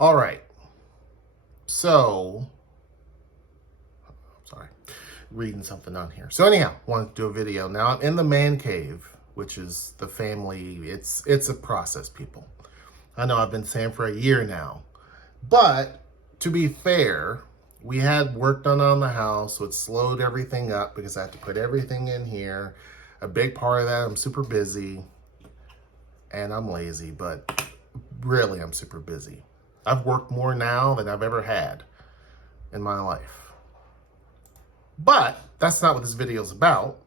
All right. So, sorry, reading something on here. So anyhow, wanted to do a video. Now I'm in the man cave, which is the family. It's a process, people. I know I've been saying for a year now, but to be fair, we had work done on the house, so it slowed everything up because I had to put everything in here. A big part of that, I'm super busy and I'm lazy, but really I'm super busy. I've worked more now than I've ever had in my life. But that's not what this video is about.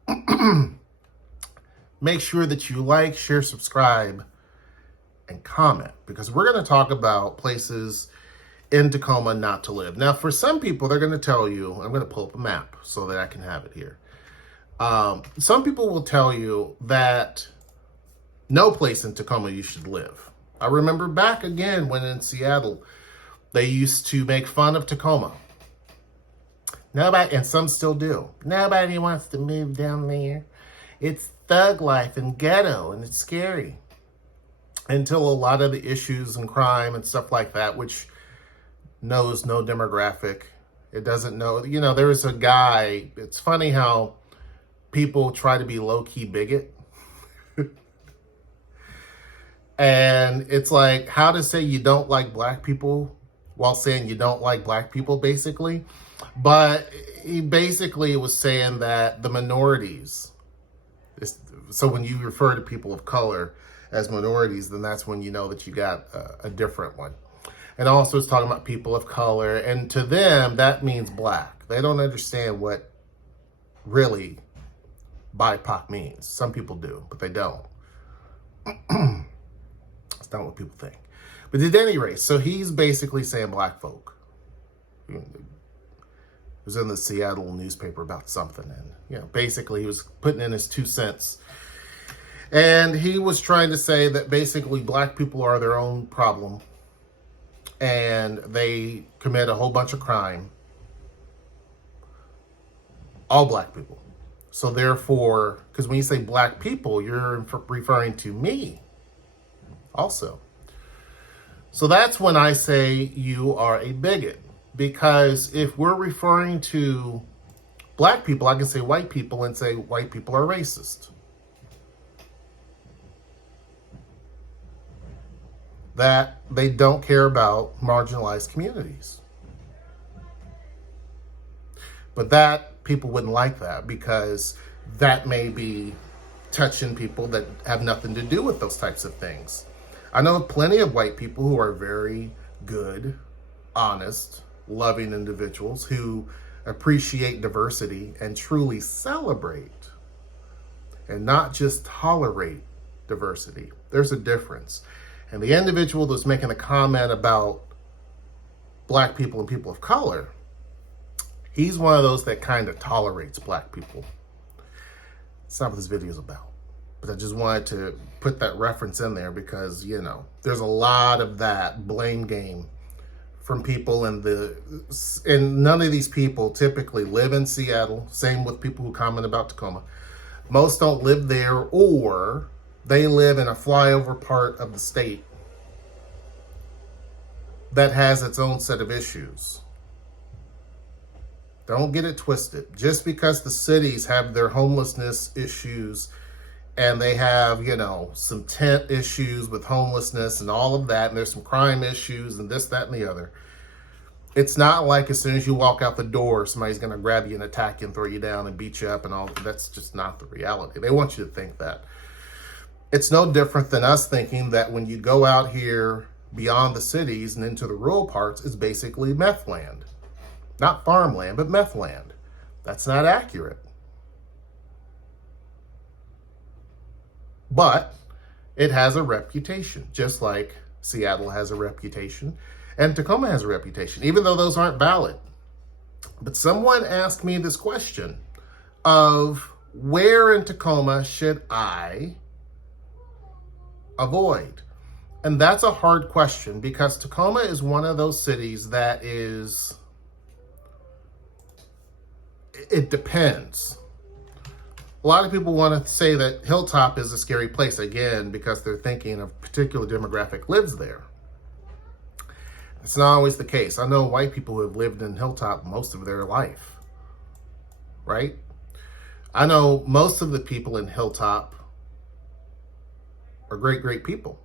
Make sure that you like, share, subscribe, and comment, because we're going to talk about places in Tacoma not to live. Now, for some people, they're going to tell you, I'm going to pull up a map so that I can have it here. Some people will tell you that no place in Tacoma you should live. I remember back again when in Seattle, they used to make fun of Tacoma. Nobody, and some still do. Nobody wants to move down there. It's thug life and ghetto, and it's scary. Until a lot of the issues and crime and stuff like that, which knows no demographic. It doesn't know, you know, there was a guy, it's funny how people try to be low-key bigot. And it's like, how to say you don't like black people while saying you don't like black people, basically. But he basically was saying that the minorities, so when you refer to people of color as minorities, then that's when you know that you got a different one. And also it's talking about people of color, and to them, that means black. They don't understand what really BIPOC means. Some people do, but they don't. It's not what people think. But at any rate, so he's basically saying black folk. It was in the Seattle newspaper about something, and you know, basically he was putting in his 2 cents. And he was trying to say that basically black people are their own problem, and they commit a whole bunch of crime. All black people. So therefore, because when you say black people, you're referring to me also. So that's when I say you are a bigot. Because if we're referring to black people, I can say white people and say white people are racist. That they don't care about marginalized communities. But that people wouldn't like that, because that may be touching people that have nothing to do with those types of things. I know plenty of white people who are very good, honest, loving individuals who appreciate diversity and truly celebrate and not just tolerate diversity. There's a difference. And the individual that's making a comment about black people and people of color, he's one of those that kind of tolerates black people. It's not what this video is about. But I just wanted to put that reference in there because, you know, there's a lot of that blame game from people, and none of these people typically live in Seattle. Same with people who comment about Tacoma. Most don't live there, or they live in a flyover part of the state that has its own set of issues. Don't get it twisted. Just because the cities have their homelessness issues and they have, you know, some tent issues with homelessness and all of that, and there's some crime issues and this, that, and the other. It's not like as soon as you walk out the door, somebody's going to grab you and attack you and throw you down and beat you up and all. That's just not the reality. They want you to think that. It's no different than us thinking that when you go out here beyond the cities and into the rural parts, it's basically meth land. Not farmland, but meth land. That's not accurate. But it has a reputation, just like Seattle has a reputation and Tacoma has a reputation, even though those aren't valid. But someone asked me this question of where in Tacoma should I avoid? And that's a hard question, because Tacoma is one of those cities that is, it depends. A lot of people want to say that Hilltop is a scary place, again, because they're thinking a particular demographic lives there. It's not always the case. I know white people who have lived in Hilltop most of their life, right? I know most of the people in Hilltop are great, great people.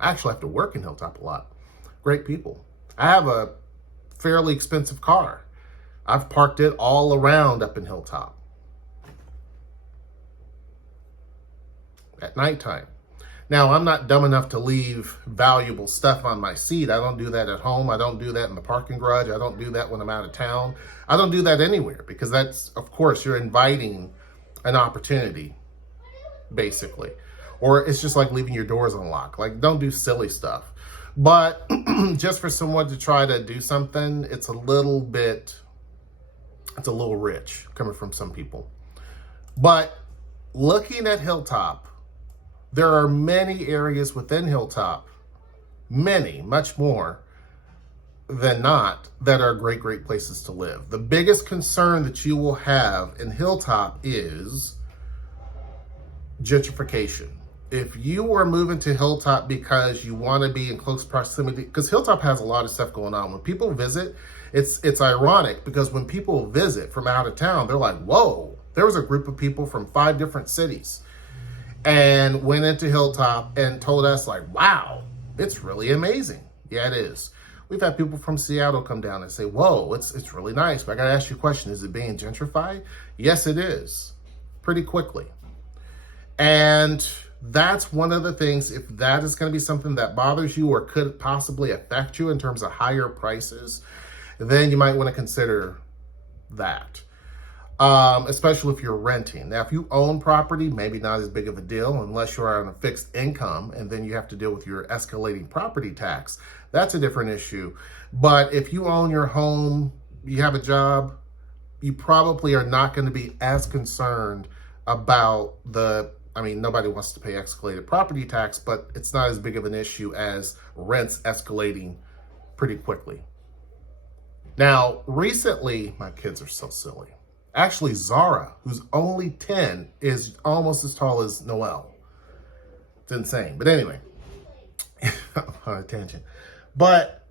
I actually have to work in Hilltop a lot. Great people. I have a fairly expensive car. I've parked it all around up in Hilltop at nighttime. Now, I'm not dumb enough to leave valuable stuff on my seat. I don't do that at home. I don't do that in the parking garage. I don't do that when I'm out of town. I don't do that anywhere because that's, of course, you're inviting an opportunity, basically. Or it's just like leaving your doors unlocked. Like, don't do silly stuff. But just for someone to try to do something, it's a little rich coming from some people. But looking at Hilltop, there are many areas within Hilltop, many, much more than not, that are great, great places to live. The biggest concern that you will have in Hilltop is gentrification. If you are moving to Hilltop because you want to be in close proximity, because Hilltop has a lot of stuff going on. When people visit, it's ironic because when people visit from out of town, they're like, whoa, there was a group of people from 5 different cities and went into Hilltop and told us like, wow, it's really amazing. Yeah, it is. We've had people from Seattle come down and say, whoa, it's really nice. But I got to ask you a question. Is it being gentrified? Yes, it is. Pretty quickly. And that's one of the things, if that is going to be something that bothers you or could possibly affect you in terms of higher prices, then you might want to consider that. Especially if you're renting. Now, if you own property, maybe not as big of a deal unless you're on a fixed income and then you have to deal with your escalating property tax. That's a different issue. But if you own your home, you have a job, you probably are not going to be as concerned about nobody wants to pay escalated property tax, but it's not as big of an issue as rents escalating pretty quickly. Now, recently, my kids are so silly. Actually, Zara, who's only 10, is almost as tall as Noelle. It's insane. But anyway, on a tangent. But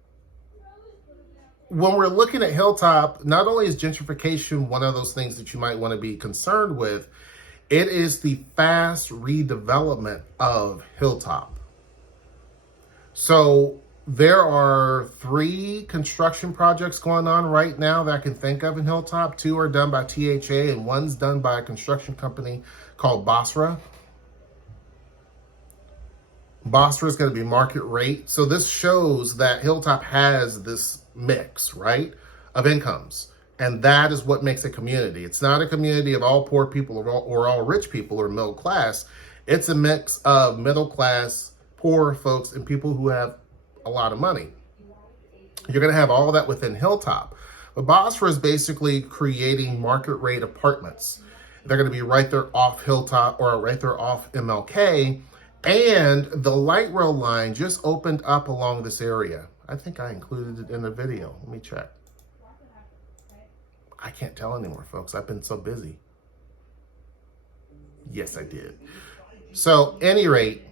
when we're looking at Hilltop, not only is gentrification one of those things that you might want to be concerned with, it is the fast redevelopment of Hilltop. So there are 3 construction projects going on right now that I can think of in Hilltop. 2 are done by THA and 1's done by a construction company called Basra. Basra is going to be market rate. So this shows that Hilltop has this mix, right, of incomes. And that is what makes a community. It's not a community of all poor people or all rich people or middle class. It's a mix of middle class, poor folks, and people who have a lot of money. You're going to have all that within Hilltop. But Basra is basically creating market rate apartments. They're going to be right there off Hilltop or right there off MLK. And the light rail line just opened up along this area. I think I included it in the video. Let me check. I can't tell anymore, folks. I've been so busy. Yes, I did. So, any rate,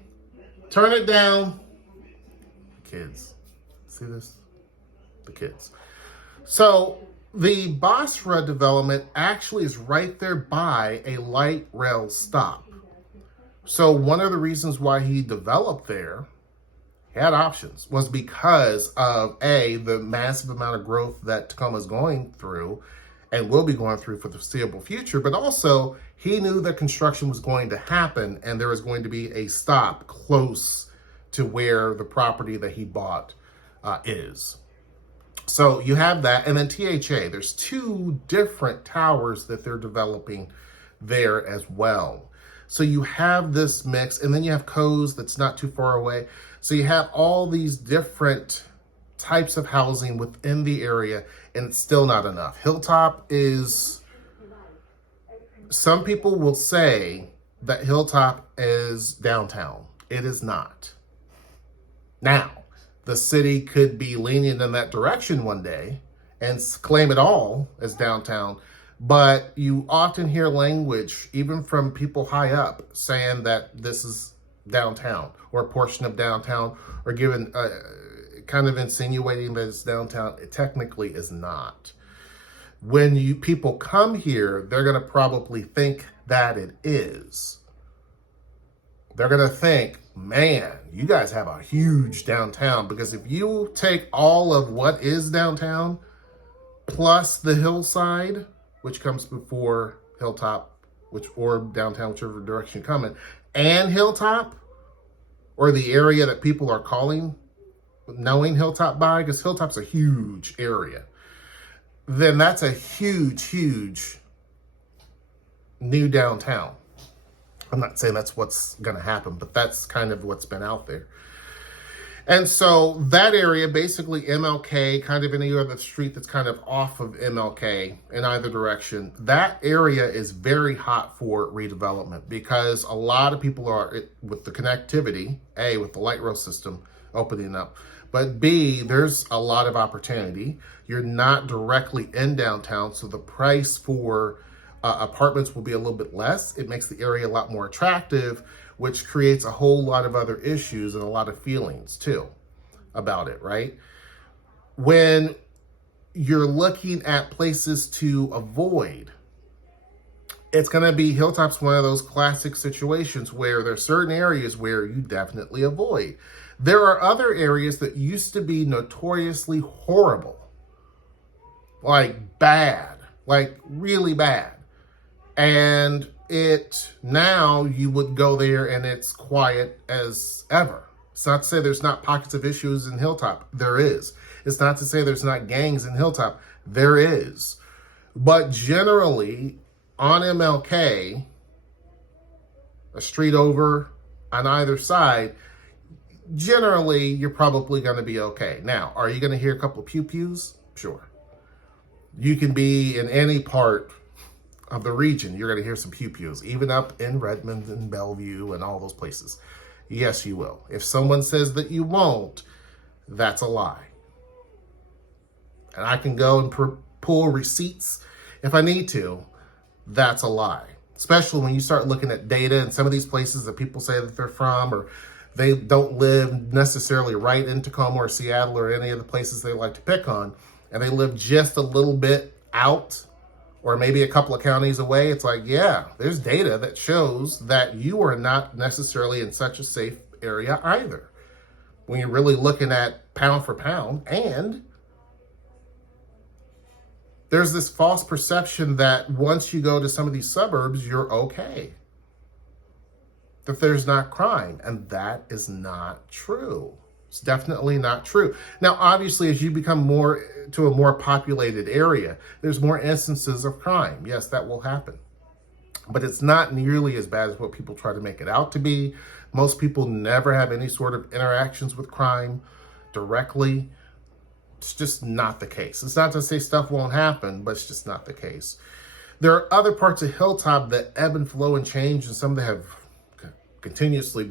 turn it down. Kids. See this? The kids. So, the Basra development actually is right there by a light rail stop. So, one of the reasons why he developed there, had options, was because of the massive amount of growth that Tacoma is going through and will be going through for the foreseeable future, but also he knew that construction was going to happen and there was going to be a stop close to where the property that he bought is. So you have that, and then THA, there's 2 different towers that they're developing there as well. So you have this mix, and then you have Coes that's not too far away. So you have all these different types of housing within the area, and it's still not enough. Hilltop is, some people will say that Hilltop is downtown. It is not. Now, the city could be leaning in that direction one day and claim it all as downtown, but you often hear language, even from people high up, saying that this is downtown or a portion of downtown, or giving kind of insinuating that it's downtown. It technically is not. When people come here, they're going to probably think that it is. They're going to think, man, you guys have a huge downtown. Because if you take all of what is downtown, plus the hillside, which comes before Hilltop, or downtown, whichever direction you're coming, and Hilltop, or the area that people are knowing Hilltop by, because Hilltop's a huge area, then that's a huge, huge new downtown. I'm not saying that's what's going to happen, but that's kind of what's been out there. And so that area, basically MLK, kind of any other street that's kind of off of MLK in either direction, that area is very hot for redevelopment because a lot of people are, with the connectivity, A, with the light rail system opening up, but B, there's a lot of opportunity. You're not directly in downtown, so the price for apartments will be a little bit less. It makes the area a lot more attractive, which creates a whole lot of other issues and a lot of feelings too about it, right? When you're looking at places to avoid, it's going to be Hilltop's one of those classic situations where there's certain areas where you definitely avoid. There are other areas that used to be notoriously horrible, like bad, like really bad. And now you would go there and it's quiet as ever. It's not to say there's not pockets of issues in Hilltop. There is. It's not to say there's not gangs in Hilltop. There is. But generally, on MLK, a street over on either side, generally you're probably going to be okay. Now, are you going to hear a couple of pew-pews? Sure. You can be in any part of the region, you're going to hear some pew-pews, even up in Redmond and Bellevue and all those places. Yes, you will. If someone says that you won't, that's a lie. And I can go and pull receipts if I need to. That's a lie. Especially when you start looking at data and some of these places that people say that they're from, or they don't live necessarily right in Tacoma or Seattle or any of the places they like to pick on, and they live just a little bit out or maybe a couple of counties away. It's like, yeah, there's data that shows that you are not necessarily in such a safe area either, when you're really looking at pound for pound. And there's this false perception that once you go to some of these suburbs, you're okay, that there's not crime. And that is not true. It's definitely not true. Now, obviously, as you become more to a more populated area, there's more instances of crime. Yes, that will happen. But it's not nearly as bad as what people try to make it out to be. Most people never have any sort of interactions with crime directly. It's just not the case. It's not to say stuff won't happen, but it's just not the case. There are other parts of Hilltop that ebb and flow and change, and some that have continuously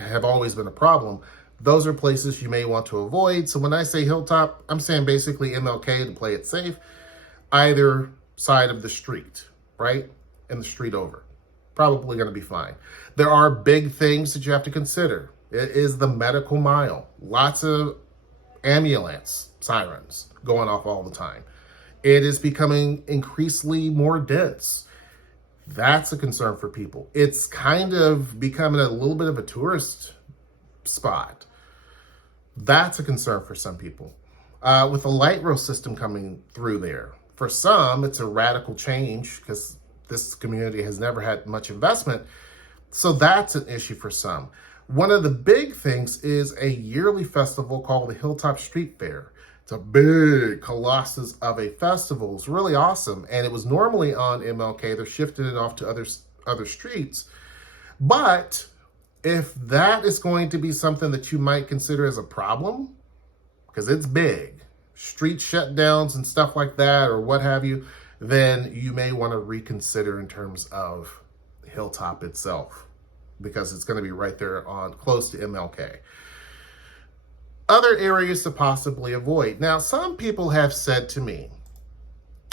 have always been a problem. Those are places you may want to avoid. So when I say Hilltop, I'm saying basically MLK to play it safe. Either side of the street, right? And the street over. Probably going to be fine. There are big things that you have to consider. It is the medical mile. Lots of ambulance sirens going off all the time. It is becoming increasingly more dense. That's a concern for people. It's kind of becoming a little bit of a tourist spot. That's a concern for some people. With the light rail system coming through there, for some, it's a radical change because this community has never had much investment. So that's an issue for some. One of the big things is a yearly festival called the Hilltop Street Fair. It's a big colossus of a festival. It's really awesome. And it was normally on MLK. They're shifting it off to other streets. But if that is going to be something that you might consider as a problem, because it's big, street shutdowns and stuff like that, or what have you, then you may want to reconsider in terms of Hilltop itself, because it's going to be right there on close to MLK. Other areas to possibly avoid. Now, some people have said to me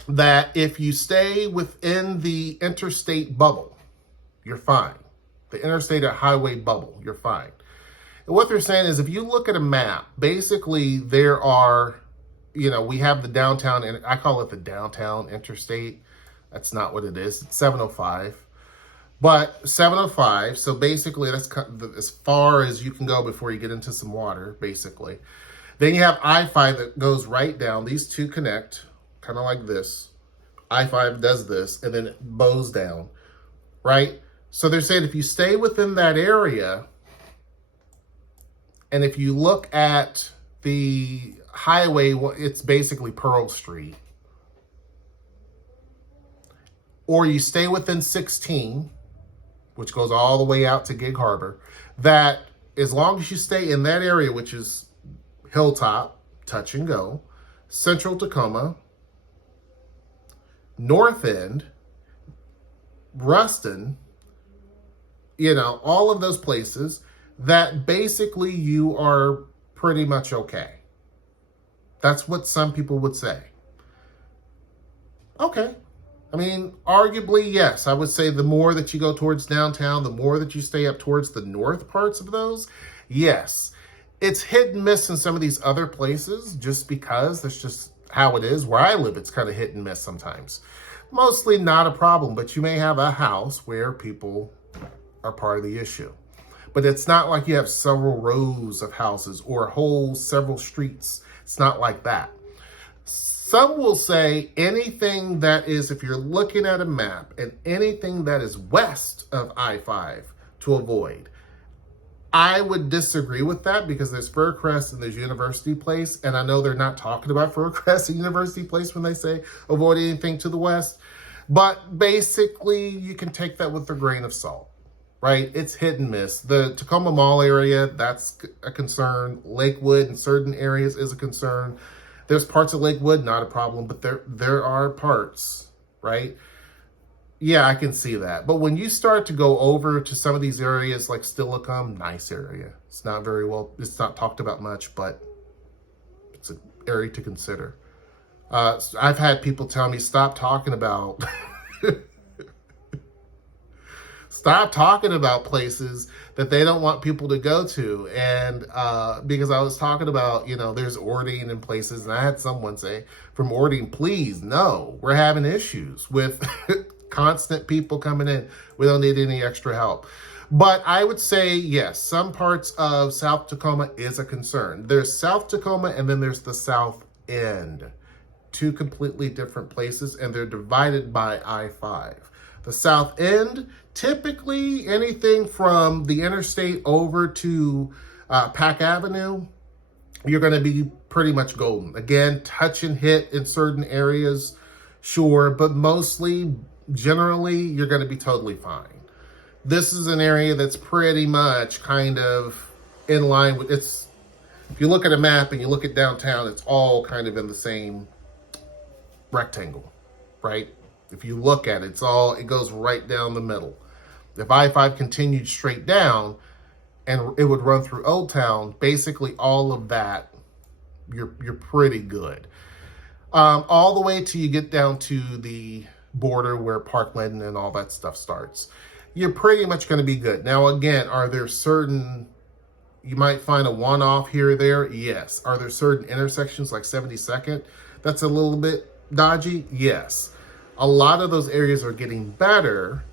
that if you stay within the interstate bubble, you're fine. The interstate or highway bubble, you're fine. what they're saying is if you look at a map, basically there are, we have the downtown, and I call it the downtown interstate. That's not what it is. It's 705. But 705, so basically that's as far as you can go before you get into some water, basically. Then you have I-5 that goes right down. These two connect, kind of like this. I-5 does this, and then it bows down, right? So they're saying if you stay within that area, and if you look at the highway, it's basically Pearl Street. Or you stay within 16, which goes all the way out to Gig Harbor, that as long as you stay in that area, which is Hilltop, Touch and Go, Central Tacoma, North End, Ruston, all of those places, that basically you are pretty much okay. That's what some people would say. Okay. I mean, arguably, yes. I would say the more that you go towards downtown, the more that you stay up towards the north parts of those, yes. It's hit and miss in some of these other places just because that's just how it is. Where I live, it's kind of hit and miss sometimes. Mostly not a problem, but you may have a house where people are part of the issue. But it's not like you have several rows of houses or several streets. It's not like that. Some will say anything that is, if you're looking at a map, and anything that is west of I-5 to avoid. I would disagree with that because there's Furcrest and there's University Place. And I know they're not talking about Furcrest and University Place when they say avoid anything to the west. But basically, you can take that with a grain of salt, right? It's hit and miss. The Tacoma Mall area, that's a concern. Lakewood in certain areas is a concern. There's parts of Lakewood, not a problem, but there are parts, right? Yeah, I can see that. But when you start to go over to some of these areas like Steilacoom, nice area. It's not it's not talked about much, but it's an area to consider. I've had people tell me, stop talking about places that they don't want people to go to. And because I was talking about, there's Orting and places, and I had someone say from Orting, please, no, we're having issues with constant people coming in. We don't need any extra help. But I would say, yes, some parts of South Tacoma is a concern. There's South Tacoma, and then there's the South End. Two completely different places, and they're divided by I-5. The South End, typically anything from the interstate over to Pack Avenue, you're going to be pretty much golden. Again, touch and hit in certain areas, sure, but mostly, generally, you're going to be totally fine. This is an area that's pretty much kind of in line with, if you look at a map and you look at downtown, it's all kind of in the same rectangle, right? If you look at it, it goes right down the middle. If I-5 continued straight down and it would run through Old Town, basically all of that, you're pretty good. All the way till you get down to the border where Parkland and all that stuff starts. You're pretty much going to be good. Now, again, are there you might find a one-off here or there? Yes. Are there certain intersections like 72nd that's a little bit dodgy? Yes. A lot of those areas are getting better,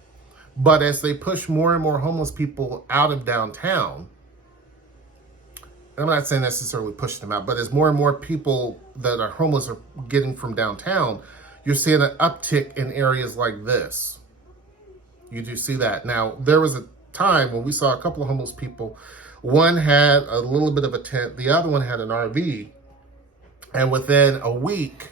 but as they push more and more homeless people out of downtown, I'm not saying necessarily push them out, but as more and more people that are homeless are getting from downtown, you're seeing an uptick in areas like this. You do see that. Now, there was a time when we saw a couple of homeless people. One had a little bit of a tent. The other one had an RV. And within a week,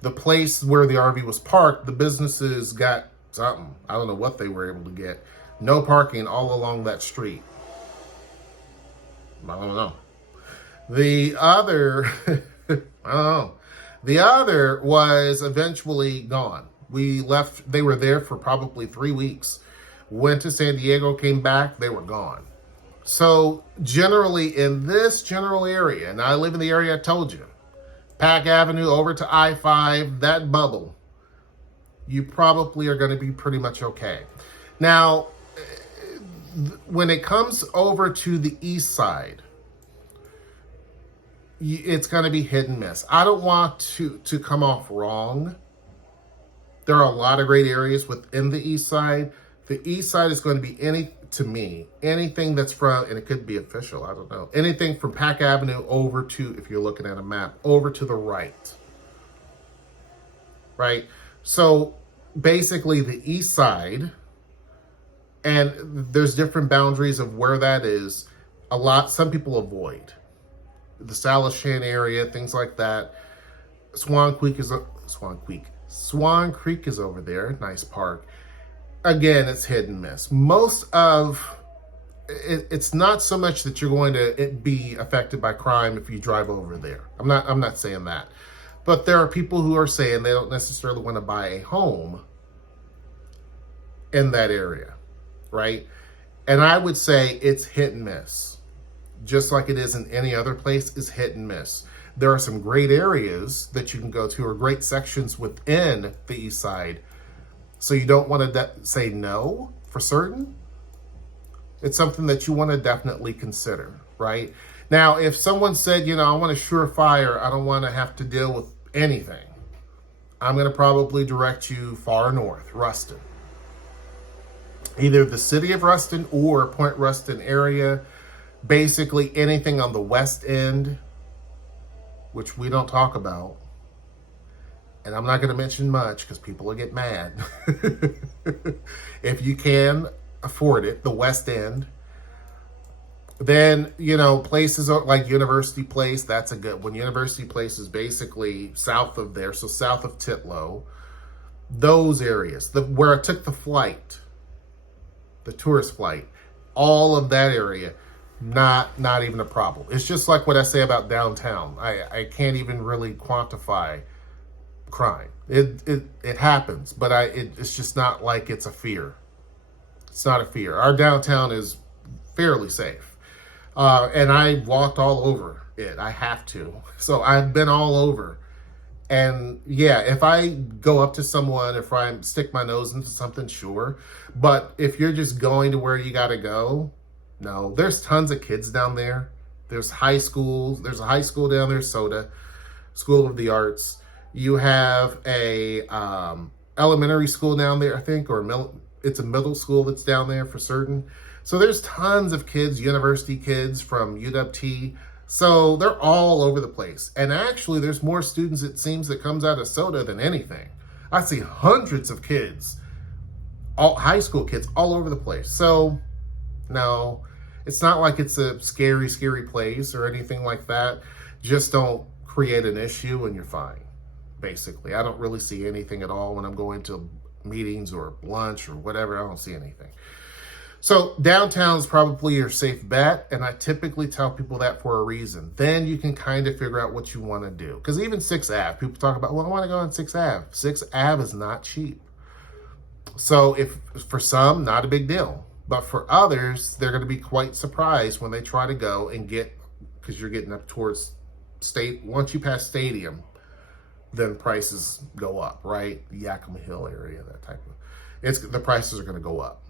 the place where the RV was parked, the businesses got something. I don't know what they were able to get. No parking all along that street. I don't know. The other, I don't know. The other was eventually gone. We left, they were there for probably 3 weeks. Went to San Diego, came back, they were gone. So generally in this general area, and I live in the area I told you, Pack Avenue over to I-5, that bubble, you probably are going to be pretty much okay. Now, when it comes over to the east side, it's going to be hit and miss. I don't want to come off wrong. There are a lot of great areas within the east side. The east side is going to be anything that's from, and it could be official, I don't know, anything from Pack Avenue over to, if you're looking at a map, over to the right. Right? So basically the east side, and there's different boundaries of where that is. Some people avoid the Salishan area, things like that. Swan Creek is over there. Nice park. Again, it's hit and miss. Most of it's not so much that you're going to be affected by crime if you drive over there. I'm not saying that. But there are people who are saying they don't necessarily want to buy a home in that area, right? And I would say it's hit and miss. Just like it is in any other place, is hit and miss. There are some great areas that you can go to, or great sections within the east side. So you don't want to say no for certain. It's something that you want to definitely consider, right? Now, if someone said, I want a surefire, I don't want to have to deal with anything, I'm going to probably direct you far north, Ruston. Either the city of Ruston or Point Ruston area. Basically anything on the west end, which we don't talk about. And I'm not going to mention much because people will get mad. If you can afford it, the west end. Then, places like University Place, that's a good one. University Place is basically south of there, so south of Titlow. Those areas, where I took the flight, the tourist flight, all of that area, not even a problem. It's just like what I say about downtown. I can't even really quantify crime. It happens, but it's just not like it's a fear. It's not a fear. Our downtown is fairly safe. And I walked all over it. I have to. So I've been all over. And yeah, if I go up to someone, if I stick my nose into something, sure. But if you're just going to where you got to go, no. There's tons of kids down there. There's high schools. There's a high school down there, SOTA, School of the Arts. You have a elementary school down there, I think, or it's a middle school that's down there for certain. So there's tons of kids, university kids from UW-T. So they're all over the place. And actually, there's more students, it seems, that comes out of SOTA than anything. I see hundreds of kids, all high school kids, all over the place. So no, it's not like it's a scary place or anything like that. Just don't create an issue and you're fine. Basically, I don't really see anything at all when I'm going to meetings or lunch or whatever. I don't see anything. So downtown is probably your safe bet, and I typically tell people that for a reason. Then you can kind of figure out what you want to do. Because even 6th Ave, people talk about, well, I want to go on 6th Ave. 6th Ave is not cheap. So if for some, not a big deal. But for others, they're going to be quite surprised when they try to go and get, because you're getting up towards state. Once you pass Stadium, then prices go up, right? The Yakima Hill area, that type of, the prices are going to go up,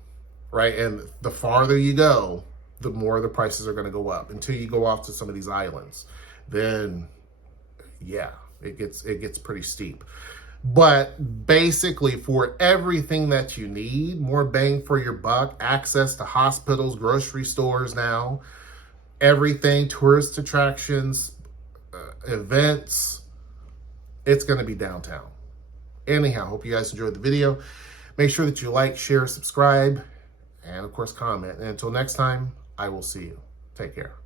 right? And the farther you go, the more the prices are going to go up until you go off to some of these islands. Then, yeah, it gets pretty steep. But basically, for everything that you need, more bang for your buck, access to hospitals, grocery stores now, everything, tourist attractions, events, it's going to be downtown. Anyhow, hope you guys enjoyed the video. Make sure that you like, share, subscribe, and of course, comment. And until next time, I will see you. Take care.